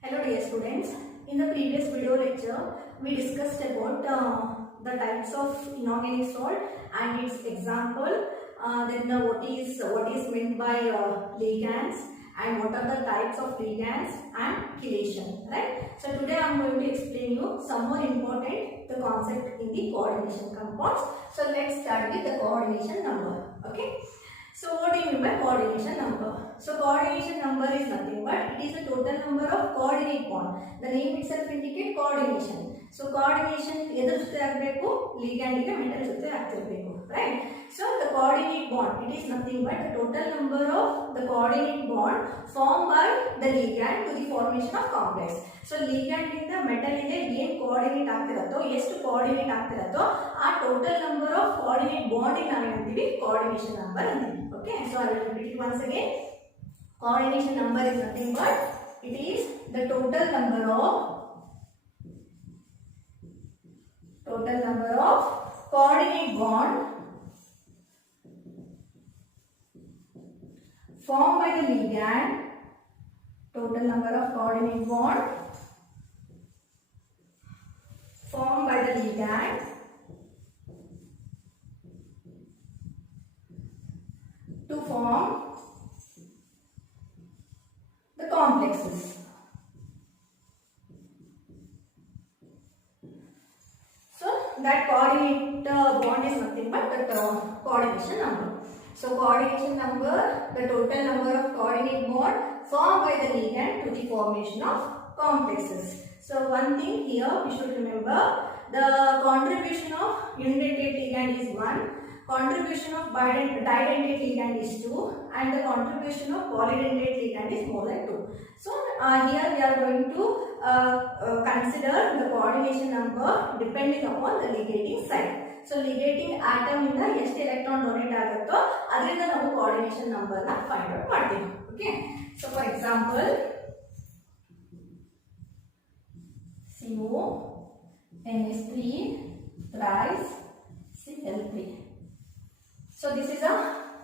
Hello dear students, in the previous video lecture we discussed about the types of inorganic salt and its example, what is meant by ligands and what are the types of ligands and chelation, right? So today I am going to explain you some more important the concept in the coordination compounds. So let's start with the coordination number, okay? So what do you mean by coordination number? So coordination number is nothing but it is the total number of coordinate bond. The name itself indicates coordination. So coordination ಎದರ ಜೊತೆ ಆಗಬೇಕು ligand ಗೆ metal ಜೊತೆ ಆಗ್ತಿರಬೇಕು, right? So the coordinate bond it is nothing but the total number of the coordinate bond formed by the ligand to the formation of complex. So ligand ಇಂದ metal ಗೆ ಏನು coordinate ಆಗ್ತಿರತ್ತೋ ಎಷ್ಟು coordinate ಆಗ್ತಿರತ್ತೋ ಆ total number of coordinate bond ಗೆ ನಾವು ಏನಂತೀವಿ coordination number ಅಂತೀವಿ. Okay, so I will repeat it once again. Coordination number is nothing but it is the total number of coordinate bond formed by the ligand. Total number of coordinate bond formed by the ligand to form the complexes. So that coordinate bond is nothing but the coordination number. So coordination number, the total number of coordinate bond formed by the ligand to the formation of complexes. So one thing here we should remember, the contribution of unidentate ligand is 1, contribution of didentate ligand is 2, and the contribution of polydentate ligand is more than 2. So here we are going to consider the coordination number depending upon the ligating site. So ligating atom ಇಂದ ಎಷ್ಟು electron donate ಆಗುತ್ತೋ ಅದರಿಂದ ನಾವು coordination number ನ find out ಮಾಡ್ತೀವಿ. Okay, so for example CO NH3 thrice Cl3. So this is a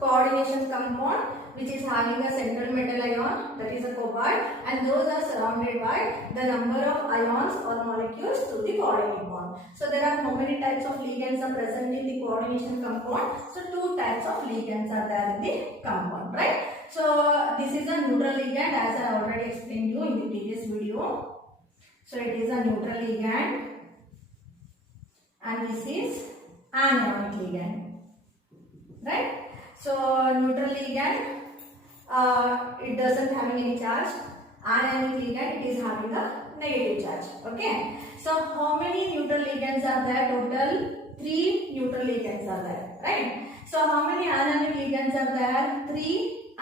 coordination compound which is having a central metal ion, that is a cobalt, and those are surrounded by the number of ions or molecules through the coordinate bond. So there are how many types of ligands are present in the coordination compound? So two types of ligands are there in the compound, right? So this is a neutral ligand as I already explained you in the previous video. So it is a neutral ligand and this is anionic ligand, right? So neutral ligand it doesn't having any charge. Anionic ligand it is having a negative charge. Okay, so how many neutral ligands are there? Total 3 neutral ligands are there, right? So how many anionic ligands are there? 3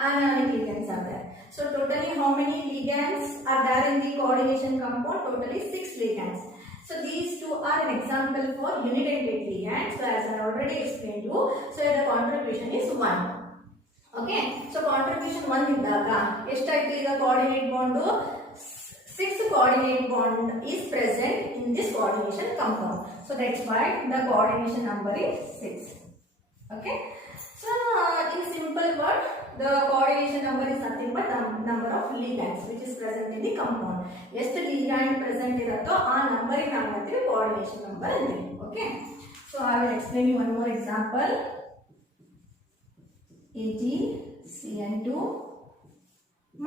anionic ligands are there. So totally how many ligands are there in the coordination compound? Totally 6 ligands. So these two are an example for unidentate ligand. So as I already explained you, so the contribution is 1. Okay, so contribution 1 indaga eshtayitu iga coordinate bond 6 coordinate bond is present in this coordination compound. So that's why the coordination number is 6. Okay, so in simple word the coordination number is nothing but the number of ligands which is present in the compound. ಎಷ್ಟು ligand present ಇರುತ್ತೋ ಆ number ಗೆ ನಾವು ಅಂತೀವಿ coordination number ಅಂತೀವಿ. Okay, so I will explain you one more example. AgCN2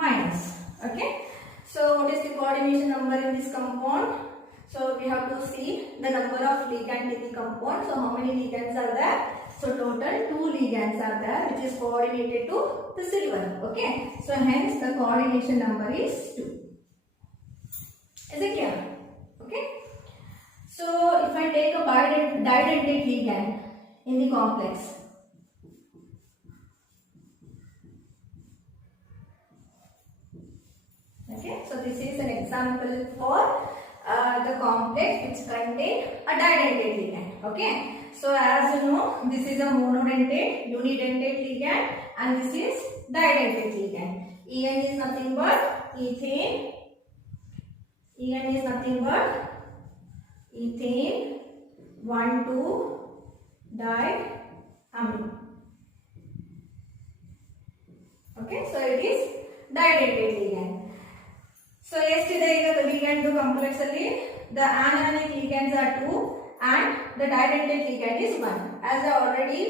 minus. Okay, so what is the coordination number in this compound? So we have to see the number of ligands in the compound. So how many ligands are there? So total 2 ligands are there which is coordinated to the silver. Okay, so hence the coordination number is 2. Is it clear? Okay, so if I take a didentate ligand in the complex, okay, so this is an example for the complex which contain a didentate ligand. Okay, so as you know, this is a monodentate, unidentate ligand and this is didentate ligand. En is nothing but ethane. En is nothing but ethane 1,2-diamine. Okay, so it is didentate ligand. So ಎಷ್ಟಿದೆ ಈಗ complex alli the anionic ligands are 2 and the didentate ligand is 1. As I already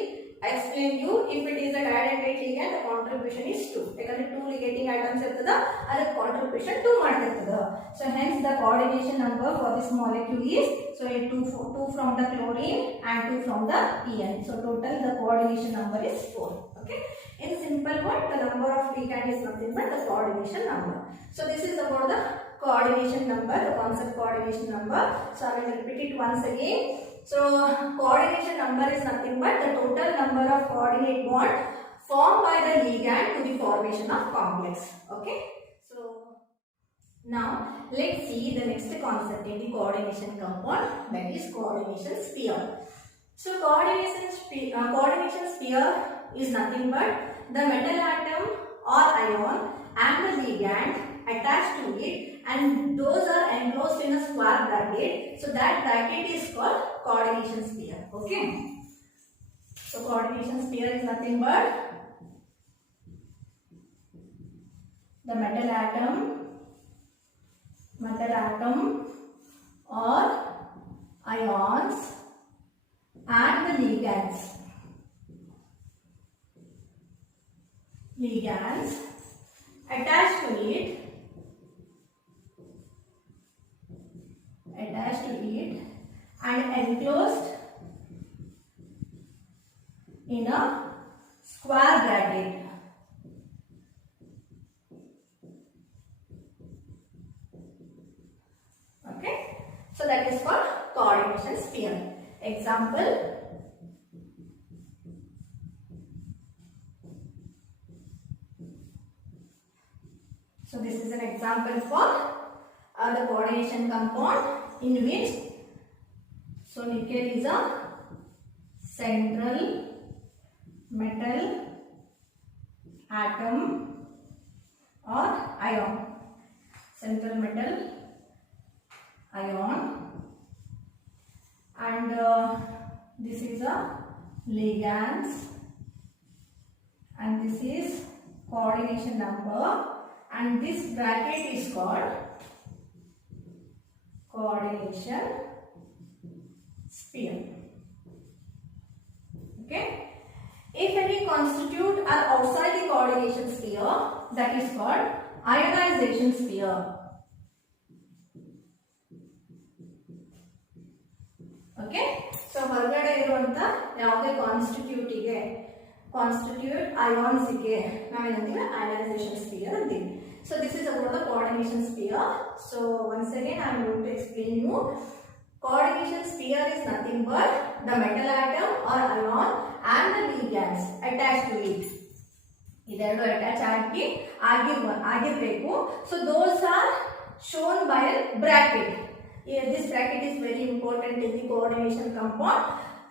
explained you, if it is a didentate ligand, the contribution is 2. Ekandre 2 ligating atoms irtada, adha contribution 2 ಮಾಡ್ತಿರ್ತದ. So hence the coordination number for this molecule is, so 2 from the chlorine and 2 from the En. So total the coordination number is 4. Okay. In simple word, the number of ligand is nothing but the coordination number. So this is about the coordination number, the concept coordination number. So I will repeat it once again. So coordination number is nothing but the total number of coordinate bond formed by the ligand to the formation of complex. Okay. So now let's see the next concept in the coordination compound, that is coordination sphere. So coordination sphere is nothing but the metal atom or ion and the ligand attached to it, and those are enclosed in a square bracket. So that bracket is called coordination sphere. Okay. So coordination sphere is nothing but the metal atom or ions and the ligands attached to it and enclosed in a square bracket. Okay, so that is called coordination sphere. Example, so this is an example for the coordination compound in which, so nickel is a central metal atom or ion, central metal ion, and this is a ligands, and this is coordination number, and this bracket is called coordination sphere. Okay. If any constitute are outside the coordination sphere, that is called ionization sphere. Okay. So ಹೊರಗಡೆ ಇರುವಂತ ಯಾವುದೇ constitute ions ಗೆ ನಾವೇನಂತೀವಿ ionization sphere ಅಂತೀವಿ. So this is about the coordination sphere. So once again I am going to explain you. Coordination sphere is nothing but the metal atom or ion and the ligands attached to it. ಇದೆರಡು attach ಆಗಿರಬೇಕು. So those are shown by a bracket. This bracket is very important in the coordination compound.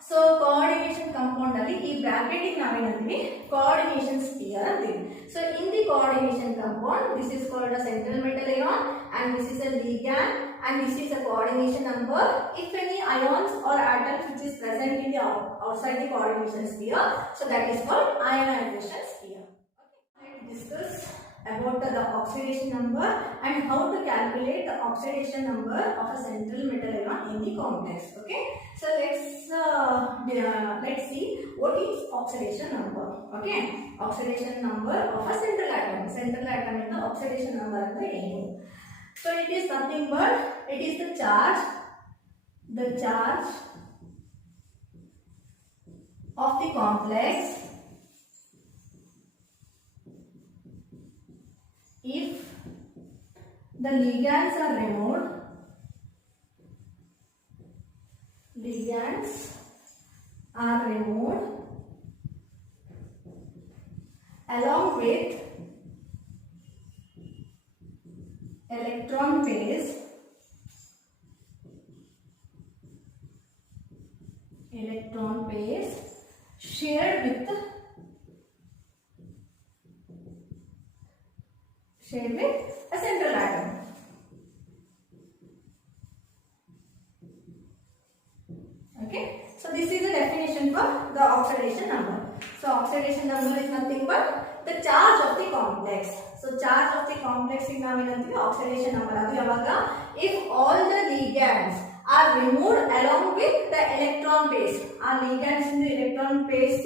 So coordination compound ಅಲ್ಲಿ ಈ bracket ಗೆ ನಾವೇನಂತೀವಿ coordination sphere ಅಂತೀವಿ. So in the coordination compound, this is called a central metal ion and this is a ligand and this is a coordination number. If any ions or atoms which is present in the outside the coordination sphere, so that is called ionization sphere. Okay, let's discuss about the oxidation number and how to calculate the oxidation number of a central metal ion in the complex. Okay, so let's see what is oxidation number. Okay, oxidation number of a central atom. Central atom in the oxidation number and the ಏನು. So it is nothing but it is the charge of the complex if the ligands are removed, along with electron pairs shared with a central atom. Okay, so this is the definition for the oxidation number. So oxidation number is nothing but the charge of the complex. So so charge of the complex ಗೆ ನಾವೇನಂತೀವಿ oxidation number. ಅದು ಯಾವಾಗ if all the ligands are removed along with the electron pairs. ಆ ligands ಇಂದ electron pairs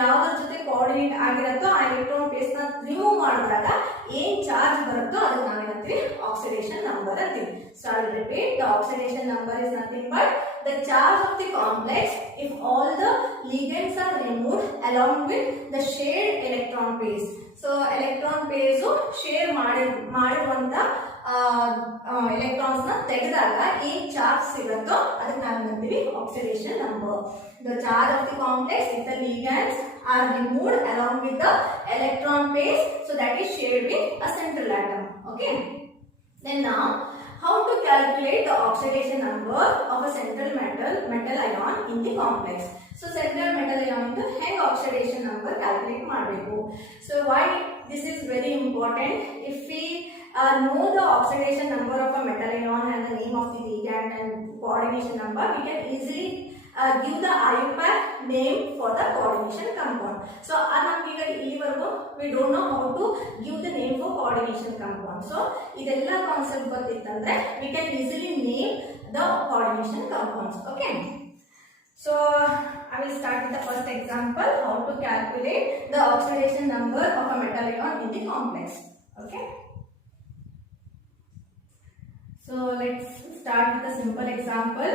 ಯಾವ ಜೊತೆ coordinate ಆಗಿರುತ್ತೋ ಆ electron pairs ನ remove ಮಾಡಿದಾಗ ಏನ್ ಚಾರ್ಜ್ ಬರುತ್ತೋ ಅದಕ್ಕೆ ನಾವೇನಂತೀವಿ ಆಕ್ಸಿಡೇಷನ್ ನಂಬರ್ ಅಂತೀವಿ. So I will repeat, the oxidation number is nothing but the charge of the complex if all the ligands are removed along with the shared electron pairs. So electron pairs share ಮಾಡಿರುವಂತ electrons ನ ತೆಗೆದಾಗ ಏನ್ charge ಸಿಗುತ್ತೋ ಅದಕ್ಕೆ ನಾವು ಏನಂತೀವಿ oxidation number. The charge of the complex if the ligands are removed along with the electron pairs, so that is shared with a central atom. Okay, then now how to calculate the oxidation number of a central metal ion in the complex. So central metal ion into hang oxidation number calculate ಮಾಡಬೇಕು. So why this is very important? If we know the oxidation number of a metal ion and the name of the ligand and coordination number, we can easily give the IUPAC name for the coordination compound. So we don't know how to give the name for coordination compound. So idella concept gottitandre we can easily name the coordination compounds. Okay, so I will start with the first example, how to calculate the oxidation number of a metal ion in the complex. Okay, so let's start with a simple example.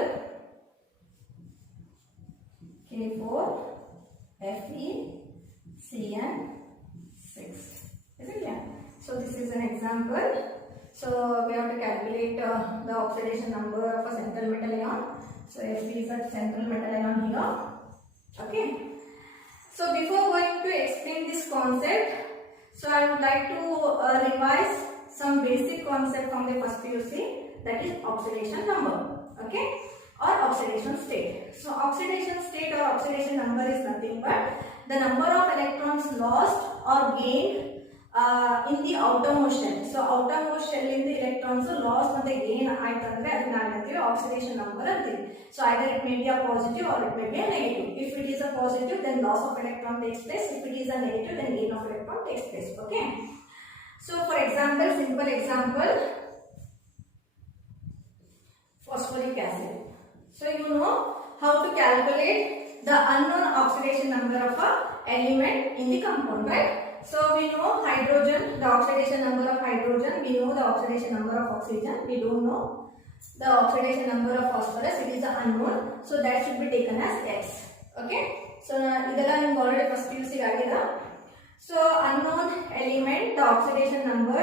K4 FeCN6. Is it clear? So this is an example. So we have to calculate the oxidation number of a central metal ion. So Fe is a central metal ion here. Okay. So before going to explain this concept, so I would like to revise some basic concept from the first PUC, that is oxidation number. Okay, or oxidation state. So oxidation state or oxidation number is nothing but the number of electrons lost or gained in the outermost shell. So outermost shell in the electrons lost ಮತ್ತೆ gain ಆಯ್ತು ಅಂದ್ರೆ ಅದನ್ನ ನಾವೇಂತೀವಿ oxidation number ಅಂತೀವಿ. So either it may be a positive or it may be a negative. If it is a positive, then loss of electron takes place. If it is a negative, then gain of electron takes place. Okay, so for example, simple example, phosphoric acid. So you know how to calculate the unknown oxidation number of a element in the compound, right? So we know hydrogen, the oxidation number of hydrogen, we know the oxidation number of oxygen, we don't know the oxidation number of phosphorus, it is unknown, so that should be taken as X. Okay, so idella nimge already first PUC agida. So unknown element, the oxidation number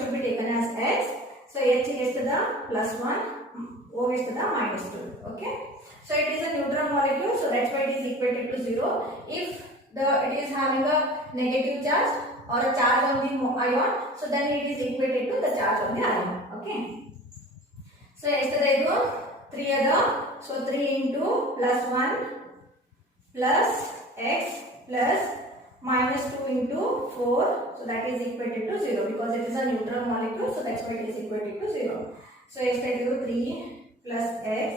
should be taken as X. So H is to the +1, O is to the -2. Okay, so it is a neutral molecule, so that's why it is equated to 0. If it is having a negative charge or a charge on the ion, so then it is equated to the charge on the ion. Okay, so yesterday I go 3 other, so 3 into +1 plus X plus -2 into 4, so that is equated to 0 because it is a neutral molecule, so that's why it is equated to 0. So yesterday I do 3 plus X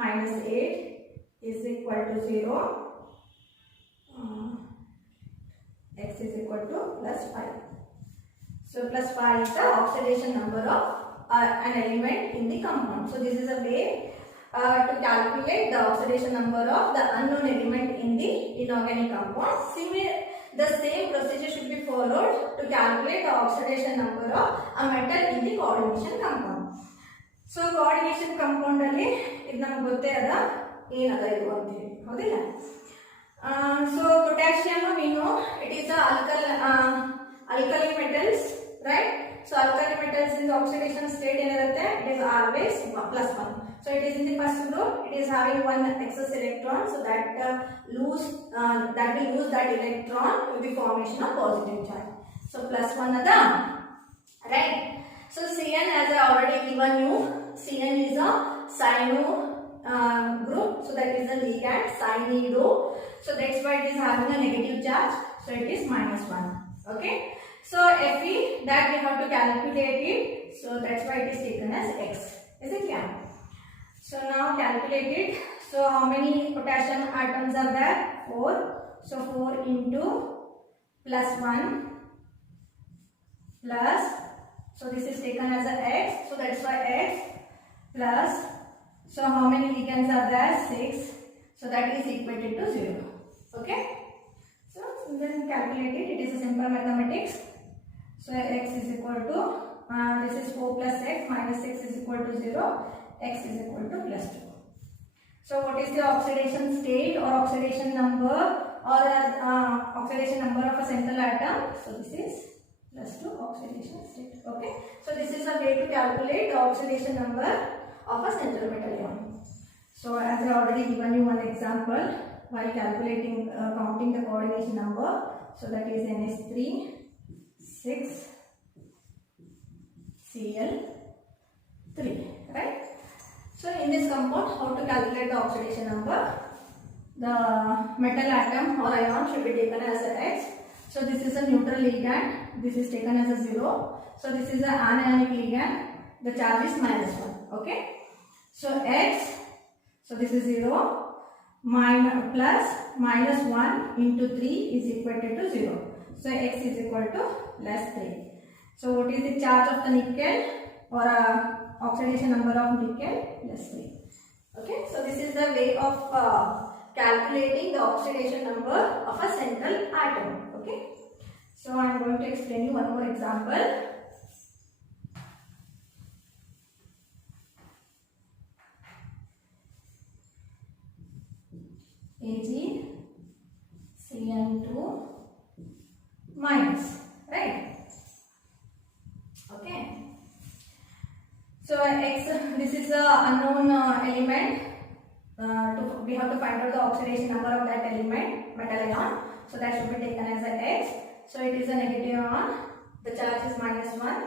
minus 8 is equal to 0. X is equal to +5. So +5 is the oxidation number of an element in the compound. So this is a way to calculate the oxidation number of the unknown element in the inorganic compound. The same procedure should be followed to calculate the oxidation number of a metal in the coordination compound. So coordination compound alli idu namaga gotte ada ಏನದ ಇದು ಅಂತ ಹೇಳಿ ಹೌದಿಲ್ಲ. So potassium we know it is a alkali metals, right? So alkali metals in the oxidation state ಏನಿರುತ್ತೆ, it is always +1. So it is in the first group, it is having one excess electron, so that will lose that electron to the formation of positive charge. So +1 ada, right? So Cn, as I already given you, Cn is a cyano group, so that is the ligand cyanido, so that's why it is having a negative charge, so it is -1. Okay, so Fe, that we have to calculate it, so that's why it is taken as X. Is it clear? So now calculate it. So how many potassium atoms are there? 4. So 4 into +1 plus, so this is taken as a x, so that's why x plus, so how many ligands are there? 6, so that is equated to 0. Okay, so then calculate it. It is a simple mathematics. So x is equal to, this is 4 plus x minus 6 is equal to 0, x is equal to plus 2. So what is the oxidation state or oxidation number or oxidation number of a central atom? So this is plus 2 oxidation state. Okay, so this is a way to calculate the oxidation number of a central metal ion. So as I already given you one example while calculating, counting the coordination number. So that is NH3 6 Cl3, right? So in this compound, how to calculate the oxidation number? The metal atom or ion should be taken as a X. So this is a neutral ligand. This is taken as a 0. So this is an anionic ligand. The charge is -1. Okay. So X. So this is 0. Plus -1 into 3 is equal to 0. So X is equal to plus 3. So what is the charge of the nickel or oxidation number of nickel? Plus 3. Okay. So this is the way of calculating the oxidation number of a central atom. Okay. So I am going to explain you one more example. AgCN2 minus, right? Okay. So X, this is a unknown element. We have to find out the oxidation number of that element, metal ion. So that should be taken as a X. So it is a negative ion. The charge is -1.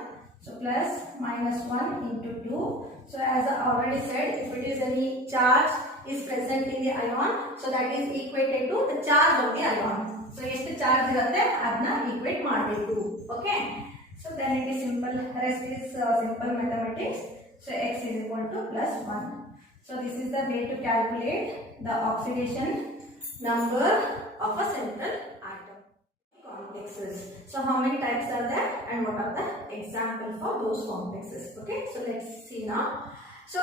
So plus -1 into 2. So as I already said, if it is any charge is present in the ion, so that is equated to the charge of the ion. So ಎಷ್ಟು charge ಇರುತ್ತೆ ಅದನ್ನ equate ಮಾಡಬೇಕು. Okay. So then it is simple. Rest is simple mathematics. So x is equal to plus 1. So this is the way to calculate the oxidation number of a central atom. Complexes. So how many types are there and what are the examples for those complexes? Okay. So let's see now. So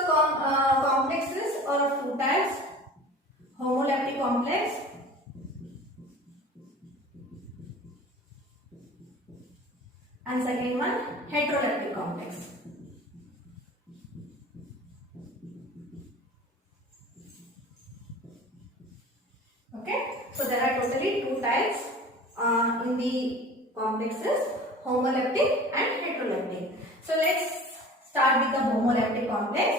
complexes are of two types. Homoleptic complex and second one heteroleptic complex. Okay, so there are totally two types in the complexes, homoleptic and heteroleptic. So let's start with the homoleptic complex.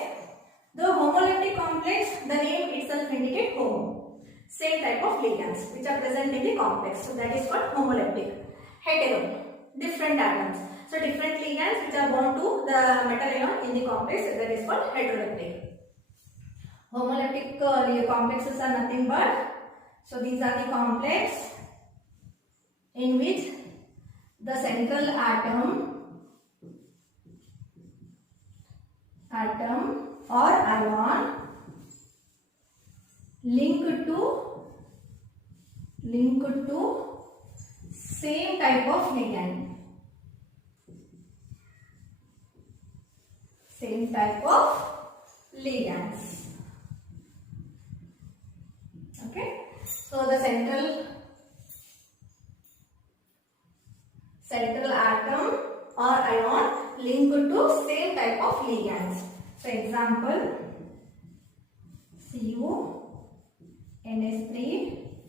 The homoleptic complex, the name itself indicates homo, same type of ligands which are present in the complex. So that is called homoleptic. Hetero, different atoms. So different ligands which are bound to the metal ion in the complex, that is called heteroleptic. Homoleptic complexes are nothing but, so these are the complex in which the central atom or ion linked to same type of ligand. Same type of ligands. Okay. So the central atom or ion linked to same type of ligands. So example, Cu, NH3,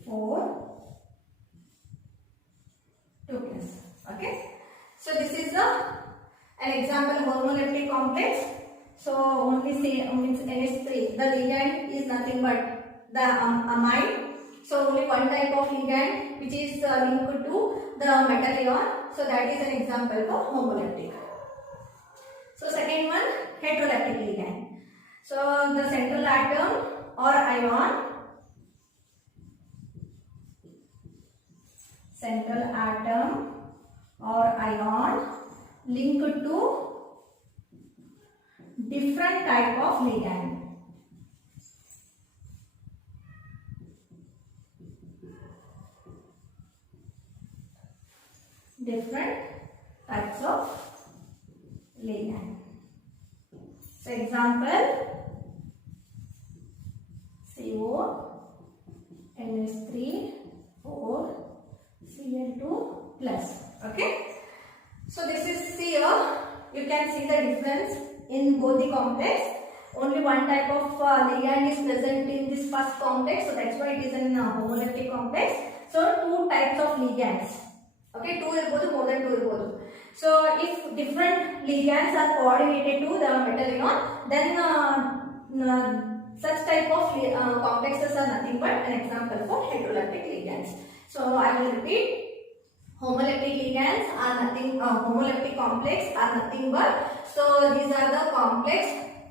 4, 2 plus. Okay. So this is an example homoleptic complex. So only say means NH3. The ligand is nothing but the amide. So only one type of ligand which is linked to the metal ion. So that is an example for homoleptic. So second one, heteroleptic ligand. So the central atom or ion linked to different type of ligand. Different types of ligand. So example, CO, NH3, 4, Cl2 plus. Okay. So this is here. You can see the difference in both the complex. Only one type of ligand is present in this first complex, so that's why it is an homoleptic complex. So two types of ligands. Okay, two irbodu, more than two irbodu. So if different ligands are coordinated to the metal ion, then such type of complexes are nothing but an example for heteroleptic ligands. So I will repeat. Homoleptic ligands are nothing, homoleptic complex are nothing but, so these are the complex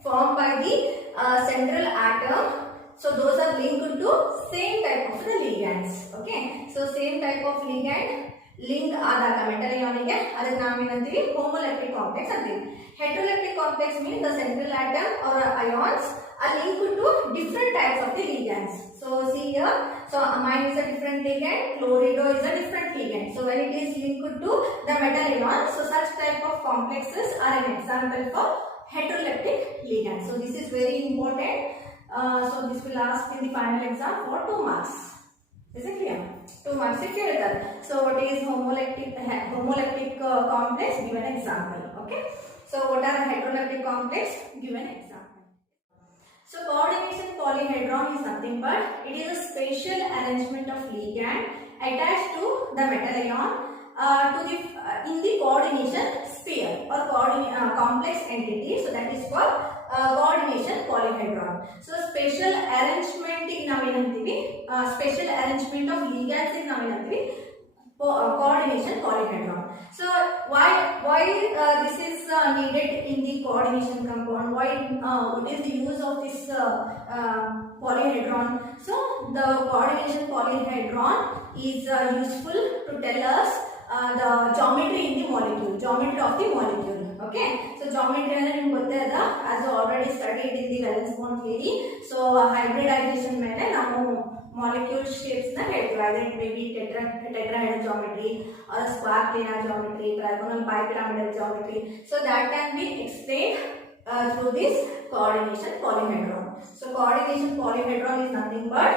formed by the central atom. So those are linked to same type of the ligands. Okay, so same type of ligand link ಆದಾಗ metal ionic ಅದಕ್ಕೆ ನಾವು ಏನಂತೀವಿ homoleptic complex ಅಂತೀವಿ. Heteroleptic complex means the central atom or ions are linked to different types of the ligands. So see here, so amine is a different ligand, chlorido is a different ligand. So when it is linked to the metal ion, so such type of complexes are an example for heteroleptic ligand. So this is very important. So this will ask in the final exam for 2 marks. Is it clear? 2 marks is clear. So what is homoleptic complex? Give an example. Okay. So what are heteroleptic complex? Give an example. So coordination polyhedron is nothing but it is a special arrangement of ligand attached to the metal ion in the coordination sphere or complex entity. So that is called coordination polyhedron. So special arrangement is navinantivi. Special arrangement of ligands is navinantivi. Coordination polyhedron. So why this is needed in the coordination compound? Why what is the use of this polyhedron? So the coordination polyhedron is useful to tell us the geometry in the molecule, geometry of the molecule. Okay, so geometry and as already studied in the valence bond theory. So hybridization mele namu molecule shapes na ಹೇಳ್ತೀವಿ. Either it may be tetrahedral geometry or square planar geometry, trigonal bipyramidal geometry. So that can be explained through this coordination polyhedron. So coordination polyhedron is nothing but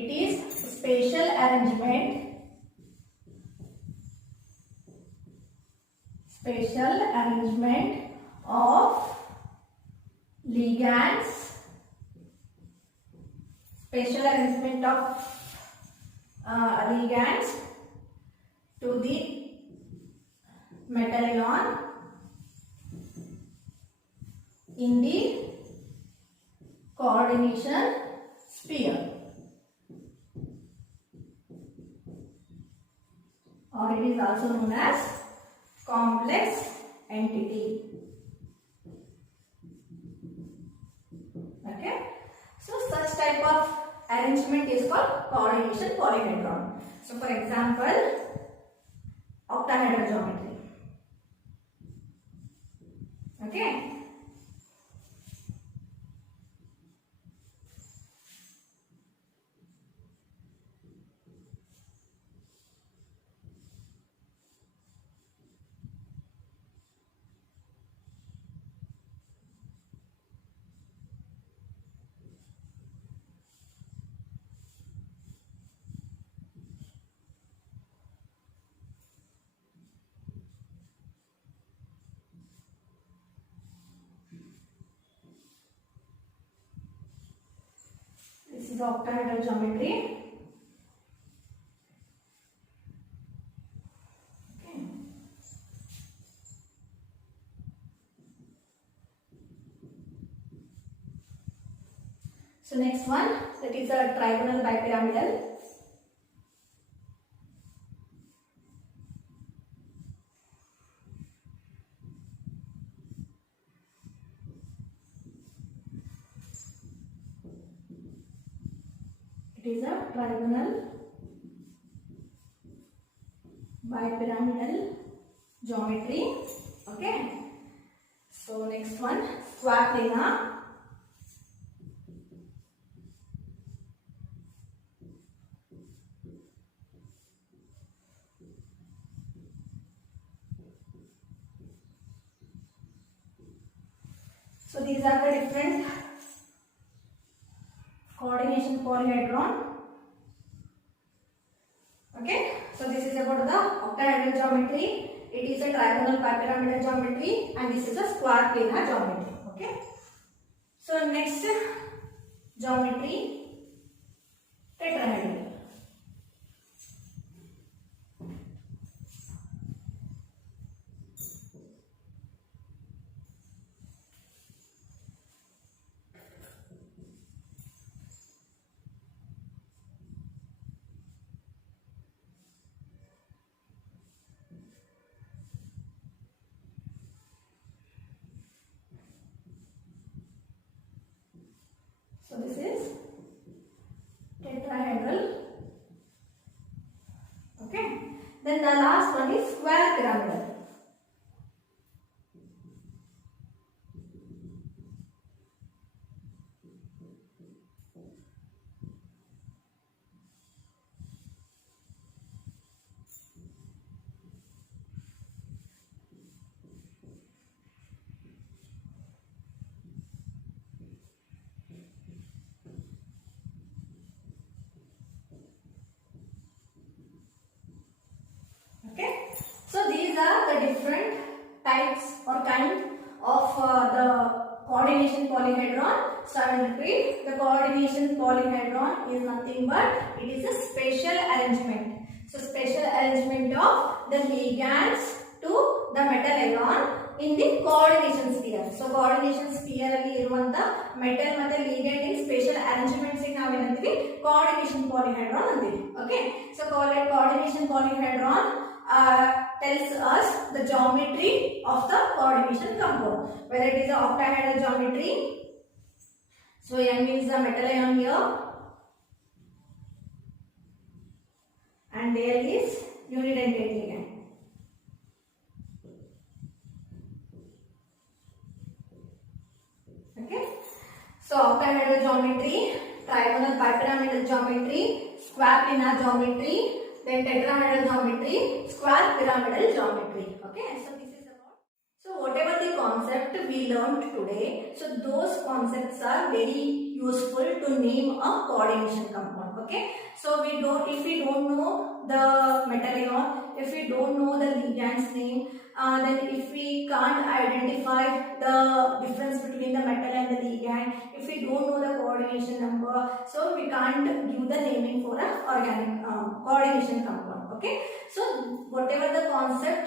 it is spatial arrangement of ligands, special arrangement of ligands to the metal ion in the coordination sphere, or it is also known as complex entity. Okay, so such type of arrangement is called coordination polyhedron. So for example, octahedral geometry. Okay, this is octahedral geometry. Okay. So next one, that is a trigonal bipyramidal. It is a trigonal bipyramidal geometry. Okay. So next one, square planar. So these are the different coordination polyhedron. Okay, so this is about the octahedral geometry. It is a trigonal bipyramidal geometry, and this is a square planar geometry. Okay, so next geometry, tetrahedral. So this is tetrahedral. Okay. Then the last one is square pyramidal. Okay, so these are the different types or kind of the coordination polyhedron. So I will repeat, the coordination polyhedron is nothing but it is a special arrangement. So special arrangement of the ligands to the metal ion in the coordination sphere. So coordination sphere alli iruvanta metal ಮತ್ತೆ ligand in special arrangements ಗೆ ನಾವು ಏನಂತೀವಿ coordination polyhedron ಅಂತೀವಿ. Okay, so coordination polyhedron tells us the geometry of the coordination compound, whether it is an octahedral geometry. So N means the metal ion here, and there is unidentate ligand. Okay, so octahedral geometry, trigonal bipyramidal geometry, square planar geometry, then tetrahedral geometry, square pyramidal geometry. Okay, so this is about, so whatever the concept we learned today, so those concepts are very useful to name a coordination compound. Okay, so if we don't know the metal ion, if we don't know the ligand's name, then if we can't identify the difference between the metal and the ligand, if we don't know the coordination number, so we can't give the naming for a organic coordination compound. Okay, so whatever the concept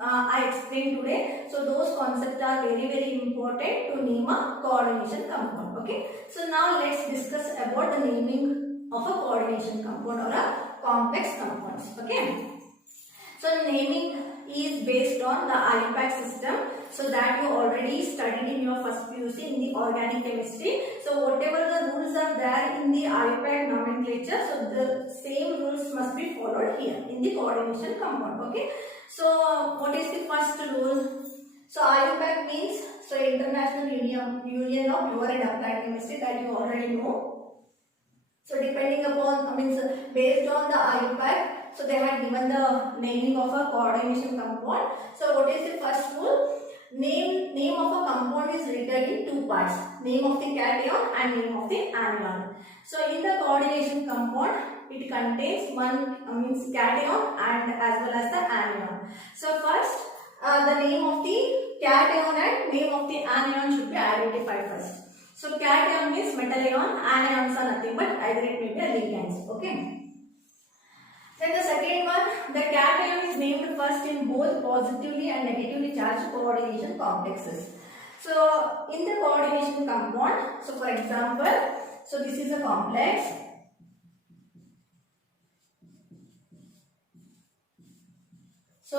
I explained today, so those concepts are very important to name a coordination compound. Okay, so now let's discuss about the naming of a coordination compound or a complex compounds. Okay, so naming is based on the IUPAC system, so that you already studied in your first PUC in the organic chemistry. So whatever the rules are there in the IUPAC nomenclature, so the same rules must be followed here in the coordination compound. Okay, so what is the first rule? So IUPAC means so International Union of Pure and Applied Chemistry, that you already know. So depending upon, based on the IUPAC, so they had given the naming of a coordination compound. So what is the first rule? Name of a compound is written in two parts: name of the cation and name of the anion. So in the coordination compound, it contains one cation and as well as the anion. So first, the name of the cation and name of the anion should be identified first. So cation means metal ion, anions are nothing but either it may be a ligands. Okay. Then the second one, the cation is named first in both positively and negatively charged coordination complexes. So in the coordination compound, so for example, so this is a complex. So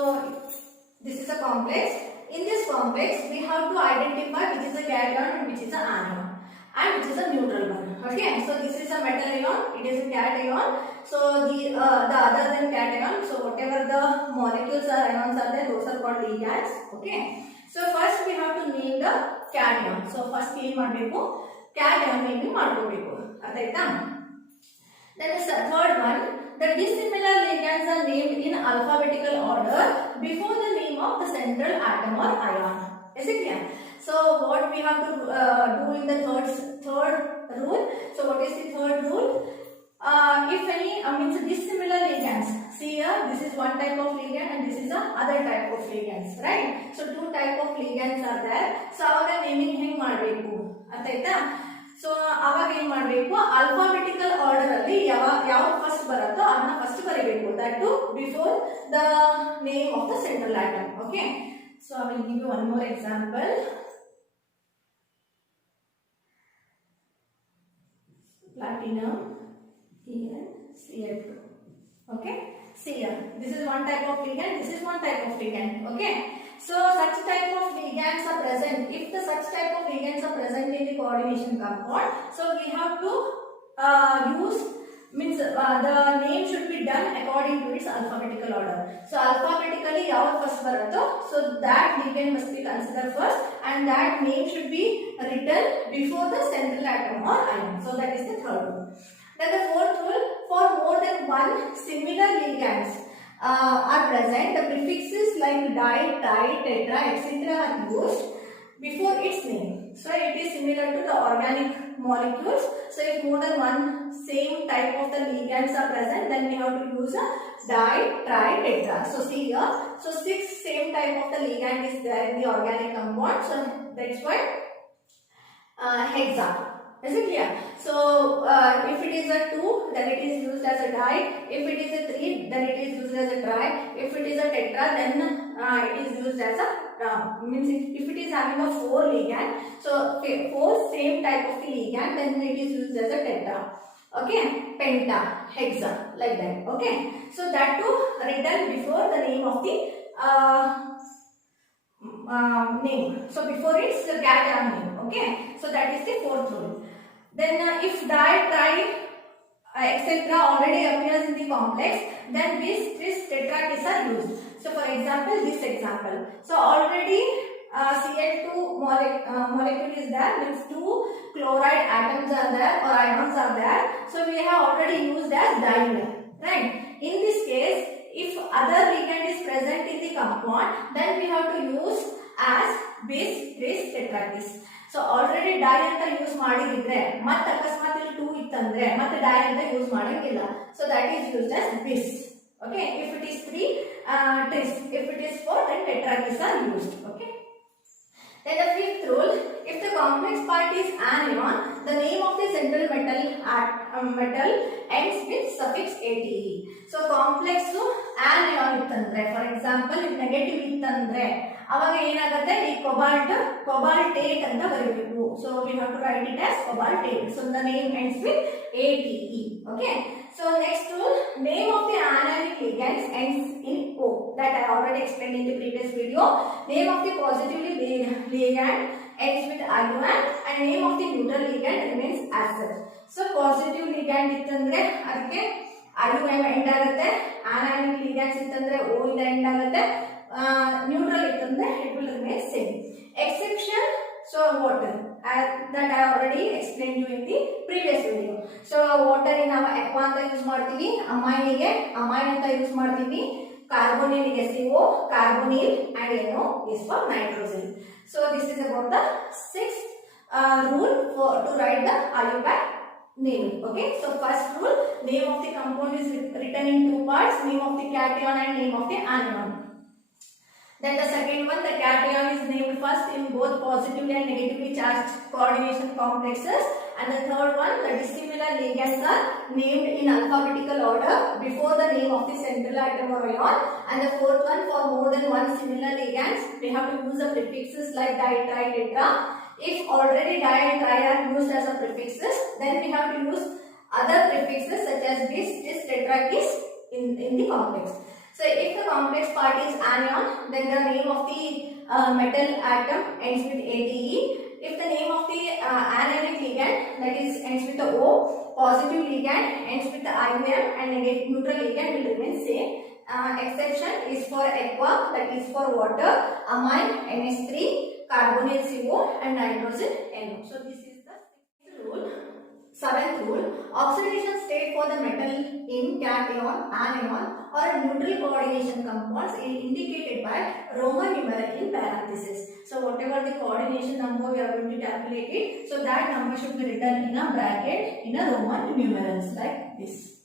this is a complex. In this complex, we have to identify which is a cation and which is an anion, and which is a neutral one. Okay, so this is a metal ion, it is a cation. So the other than cation, so whatever the molecules or ions are there, those are called ligands. Okay, so first we have to name the cation. So first ಏನು ಮಾಡಬೇಕು, cation name ಮಾಡ್ಕೋಬೇಕು, ಅರ್ಥ ಆಯ್ತಾ? Then the third one, the dissimilar ligands are named in alphabetical order before the name of the central atom or ion. Is it clear? So what what we have to do in the third rule? So what is the third rule? If any means dissimilar ligands, see here, this is one type of ligand and this is the other type of ligands, right? So two type of ligands are there. So aವಾಗ naming ಹೆಂಗ್ ಮಾಡಬೇಕು ಅರ್ಥ ಆಯ್ತಾ? So ಅವಾಗ ಏನ್ ಮಾಡಬೇಕು, alphabetical order ಅಲ್ಲಿ ಯಾವ first ಬರುತ್ತೋ ಅದನ್ನ ಫಸ್ಟ್ ಬರೀಬೇಕು, that to before the name of the central atom. Okay, so I will give you one more example. Platinum, Cl2. Okay, see here, this is one type of ligand, this is one type of ligand. Okay, so such type of ligands are present. If the such type of ligands are present in the coordination compound, so we have to use means the name should be done according to its alphabetical order. So alphabetically yav first baratto, so that ligand must be considered first and that name should be written before the central atom or ion. So that is the third rule. Then the fourth rule, for more than one similar ligands are present, the prefixes like di, tri, tetra, etc. are used before its name. So it is similar to the organic molecules. So if more than one same type of the ligands are present, then we have to use a di, tri, tetra. So see here, so 6 same type of the ligand is there in the organic compound. So that's why hexa. Is it clear? So if it is a 2, then it is used as a di. If it is a 3, then it is used as a tri. If it is a tetra, then it is used as a means if it is having a 4 ligand, so 4 same type of the ligand, then it is used as a tetra. Okay, penta, hexa, like that. Okay, so that too written before the name of the name. So before it's the cation name. Okay, so that is the fourth rule. Then if di, tri, etc. already appears in the complex, then this tetrakis are used. So for example, this example. So already Cl2 molecule is there, means 2 chloride atoms are there or ions are there. So we have already used as dimer, right? In this case, if other ligand is present in the compound, then we have to use as bis tetrakis. So already di anta use ಮಾಡಿದ್ರೆ ಮತ್ತೆ ಅಕಸ್ಮಾತ್ ಇಲ್ಲಿ 2 ಇತ್ತಂದ್ರೆ ಮತ್ತೆ di ಅಂತ use ಮಾಡಂಗಿಲ್ಲ. So that is used as bis. Okay, if it is 3 tris, if it is 4 then tetrakis are used. Okay, then the fifth rule, if the complex part is anion, the name of the central metal ends with suffix ate. So complex anion ಇತ್ತಂದ್ರೆ, for example if negative ಇತ್ತಂದ್ರೆ ಅವಾಗ ಏನಾಗುತ್ತೆ, ಈ cobaltate ಅಂತ ಬರೀಬೇಕು. So we have to write it as cobaltate. So the name ends with ate. Okay, so next rule, name of the anionic ligands ends in O. That I already explained in the previous video. Name of the positively ligand ends with ion and name of the neutral ligand remains as such. So positive ligand ಇತ್ತಂದ್ರೆ ಅದಕ್ಕೆ ion end ಆಗುತ್ತೆ, anionic ligands ಇತ್ತಂದ್ರೆ O ಇಂದ end ಆಗುತ್ತೆ, neutral ಇತ್ತಂದ್ರೆ it will remain same. Exception, so water, that I already explained you in the previous video. So water ಗೆ ನಾವು aqua ಅಂತ ಯೂಸ್ ಮಾಡ್ತೀವಿ, amine ಗೆ amine ಅಂತ ಯೂಸ್ ಮಾಡ್ತೀವಿ, carbonyl ಗೆ CO, carbonyl and NO is for nitrogen. So this is about the sixth rule to write the IUPAC name. Okay, so first rule, name of the compound is written in 2 parts, name of the cation and name of the anion. Then the second one, the cation is named first in both positively and negatively charged coordination complexes, and the third one, the dissimilar ligands are named in alphabetical order before the name of the central atom or ion, and the fourth one, for more than one similar ligands we have to use the prefixes like di, tri, tetra. If already di and tri are used as a prefixes, then we have to use other prefixes such as bis, tris, tetrakis in the complex. So if the complex part is anion, then the name of the metal atom ends with ate. If the name of the anionic ligand, that is ends with the O, positive ligand ends with the ion and negative neutral ligand will remain same. Exception is for aqua, that is for water, amine NH3, carbonyl CO and nitrogen NO. So this is the sixth rule. Seventh rule, oxidation state for the metal in cation, anion or neutral coordination compounds is indicated by Roman numeral in parenthesis. So what whatever the coordination number we are going to calculate it, so that number should be written in a bracket in a Roman numerals like this,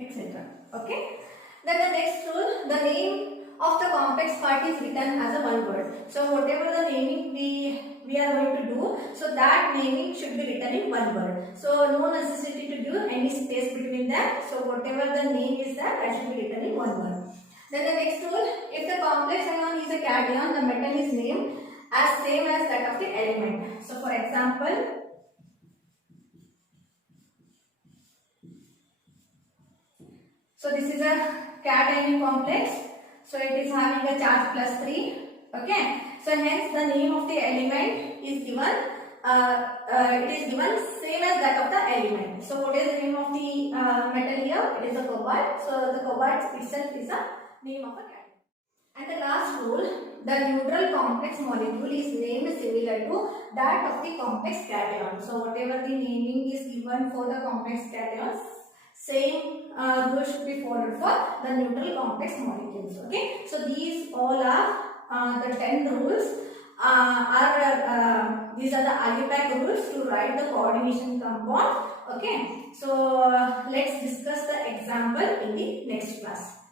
etc. Okay. Then the next rule, the name of the complex part is written as a one word. So whatever the naming we are going to do, so that naming should be written in one word. So no necessity to do any space between them. So whatever the name is that should be written in one word. Then the next rule, if the complex ion is a cation, the metal is named as same as that of the element. So for example, so this is a cation complex. So it is having a charge +3. Okay. So hence the name of the element is given. It is given same as that of the element. So what is the name of the metal here? It is a cobalt. So the cobalt itself is a name of a cation. And the last rule, the neutral complex molecule is named similar to that of the complex cation. So whatever the naming is given for the complex cations, same rule should be followed for the neutral complex molecules. Okay. So these all are the 10 rules. These are the IUPAC rules to write the coordination compound. Okay. So let's discuss the example in the next class.